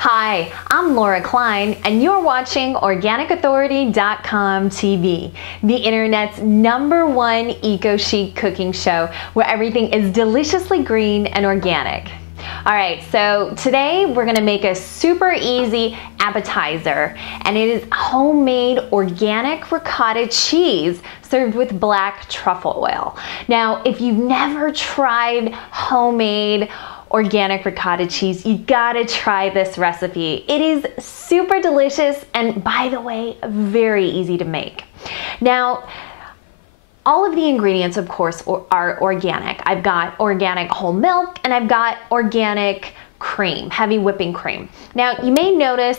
Hi, I'm Laura Klein, and you're watching OrganicAuthority.com TV, the internet's #1 eco-chic cooking show where everything is deliciously green and organic. All right, so today we're gonna make a super easy appetizer, and it is homemade organic ricotta cheese served with black truffle oil. Now, if you've never tried homemade organic ricotta cheese, you gotta try this recipe. It is super delicious and, by the way, very easy to make. Now, all of the ingredients, of course, are organic. I've got organic whole milk and I've got organic cream, heavy whipping cream. Now, you may notice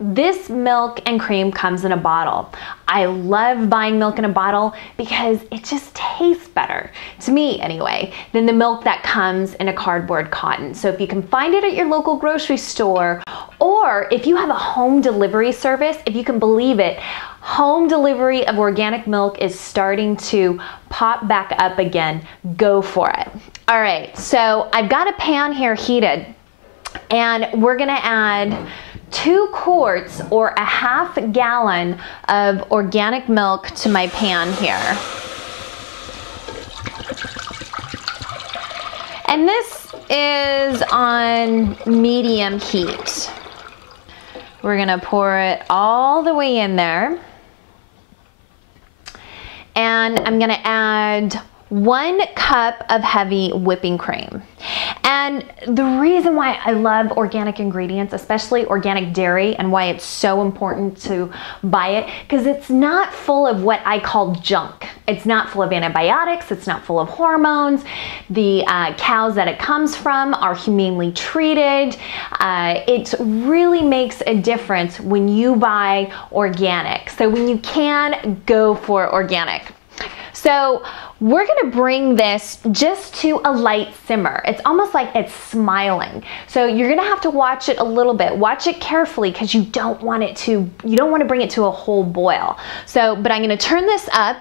this milk and cream comes in a bottle. I love buying milk in a bottle because it just tastes better, to me anyway, than the milk that comes in a cardboard carton. So if you can find it at your local grocery store, or if you have a home delivery service, if you can believe it, home delivery of organic milk is starting to pop back up again. Go for it. All right, so I've got a pan here heated, and we're gonna add 2 quarts or a half gallon of organic milk to my pan here. And this is on medium heat. We're gonna pour it all the way in there. And I'm gonna add 1 cup of heavy whipping cream. And the reason why I love organic ingredients, especially organic dairy, and why it's so important to buy it, because it's not full of what I call junk. It's not full of antibiotics, it's not full of hormones. The cows that it comes from are humanely treated. It really makes a difference when you buy organic. So when you can, go for organic. So we're gonna bring this just to a light simmer. It's almost like it's smiling. So you're gonna have to watch it a little bit. Watch it carefully because you don't want to bring it to a whole boil. So, but I'm gonna turn this up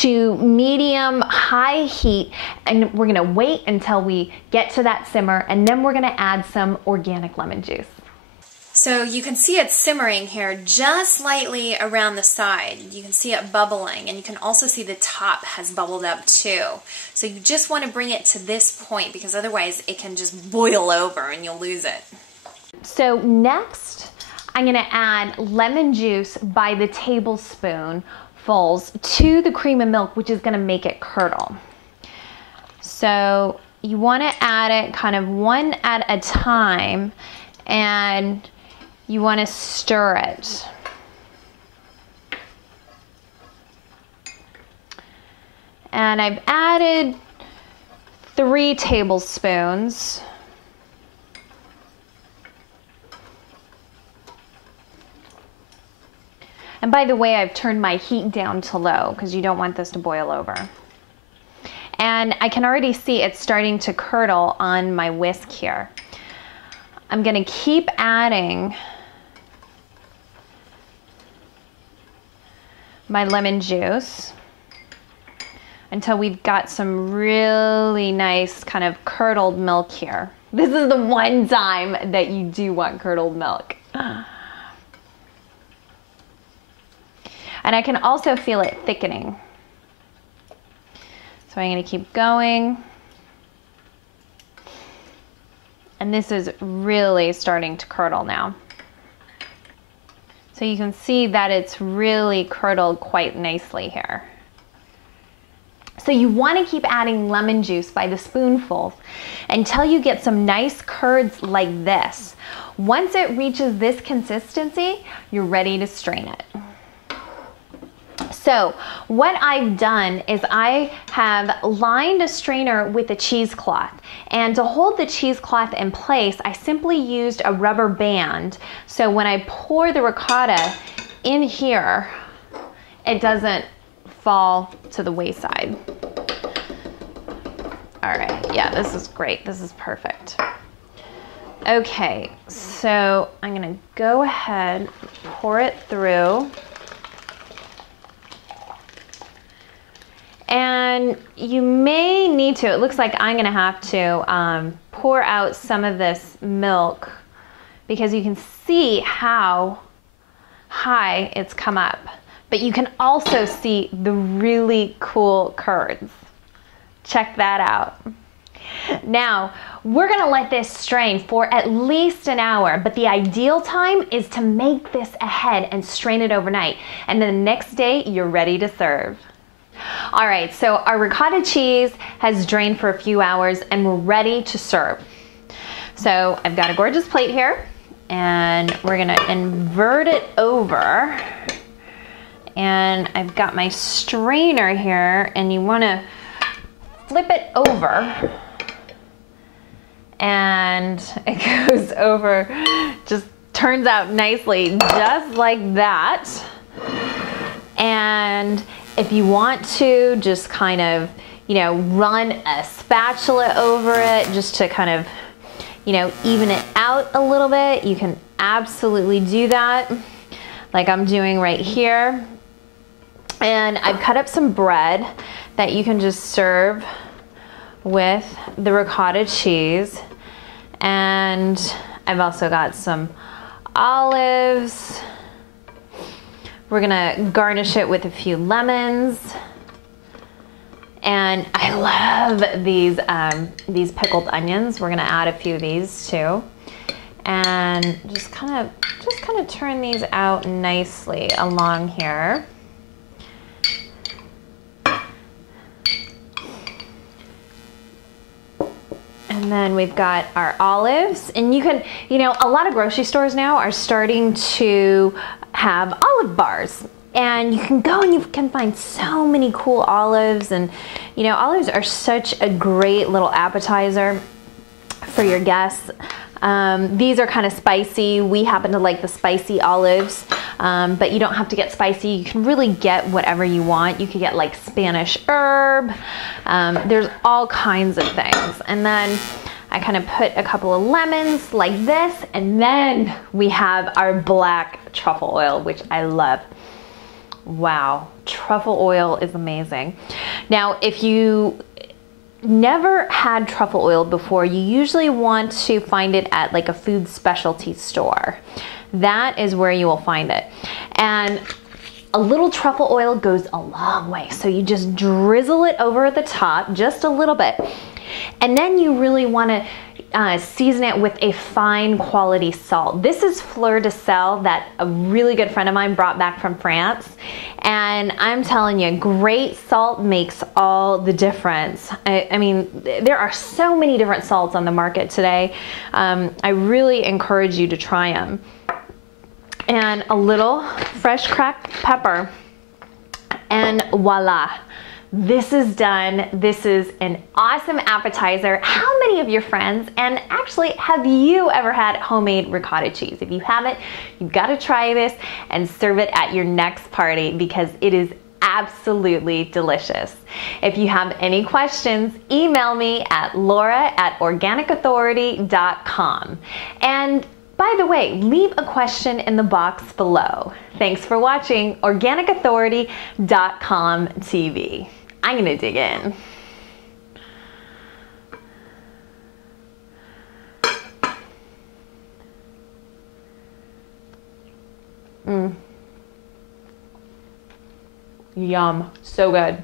to medium high heat, and we're gonna wait until we get to that simmer, and then we're gonna add some organic lemon juice. So you can see it simmering here just slightly around the side. You can see it bubbling, and you can also see the top has bubbled up too. So you just want to bring it to this point because otherwise it can just boil over and you'll lose it. So next, I'm going to add lemon juice by the tablespoonfuls to the cream and milk, which is going to make it curdle. So you want to add it kind of one at a time, and you want to stir it. And I've added 3 tablespoons. And by the way, I've turned my heat down to low because you don't want this to boil over. And I can already see it's starting to curdle on my whisk here. I'm gonna keep adding my lemon juice until we've got some really nice kind of curdled milk here. This is the one time that you do want curdled milk. And I can also feel it thickening. So I'm gonna keep going. And this is really starting to curdle now. So you can see that it's really curdled quite nicely here. So you want to keep adding lemon juice by the spoonfuls until you get some nice curds like this. Once it reaches this consistency, you're ready to strain it. So what I've done is I have lined a strainer with a cheesecloth, and to hold the cheesecloth in place, I simply used a rubber band. So when I pour the ricotta in here, it doesn't fall to the wayside. All right, yeah, this is great. This is perfect. Okay, so I'm gonna go ahead, pour it through. And you may need to, it looks like I'm gonna have to pour out some of this milk because you can see how high it's come up. But you can also see the really cool curds. Check that out. Now, we're gonna let this strain for at least an hour, but the ideal time is to make this ahead and strain it overnight. And then the next day, you're ready to serve. All right, so our ricotta cheese has drained for a few hours and we're ready to serve. So I've got a gorgeous plate here and we're gonna invert it over. And I've got my strainer here and you wanna flip it over and it goes over, just turns out nicely just like that. And if you want to just kind of, run a spatula over it just to kind of, even it out a little bit, you can absolutely do that like I'm doing right here. And I've cut up some bread that you can just serve with the ricotta cheese. And I've also got some olives. We're gonna garnish it with a few lemons. And I love these pickled onions. We're gonna add a few of these too. And just kind of turn these out nicely along here. And then we've got our olives, and you can, a lot of grocery stores now are starting to have olive bars, and you can go and you can find so many cool olives, and olives are such a great little appetizer for your guests. These are kind of spicy. We happen to like the spicy olives, but you don't have to get spicy. You can really get whatever you want. You could get like Spanish herb. There's all kinds of things. And then I kind of put a couple of lemons like this, and then we have our black truffle oil, which I love. Wow, truffle oil is amazing. Now, if you never had truffle oil before, you usually want to find it at like a food specialty store. That is where you will find it. And a little truffle oil goes a long way. So you just drizzle it over the top just a little bit. And then you really want to season it with a fine quality salt. This is fleur de sel that a really good friend of mine brought back from France. And I'm telling you, great salt makes all the difference. I mean, there are so many different salts on the market today. I really encourage you to try them. And a little fresh cracked pepper, and voila. This is done. This is an awesome appetizer. How many of your friends, and actually have you ever had homemade ricotta cheese? If you haven't, you've got to try this and serve it at your next party because it is absolutely delicious. If you have any questions, email me at laura@organicauthority.com. And by the way, leave a question in the box below. Thanks for watching organicauthority.com TV. I'm gonna dig in. Yum, so good.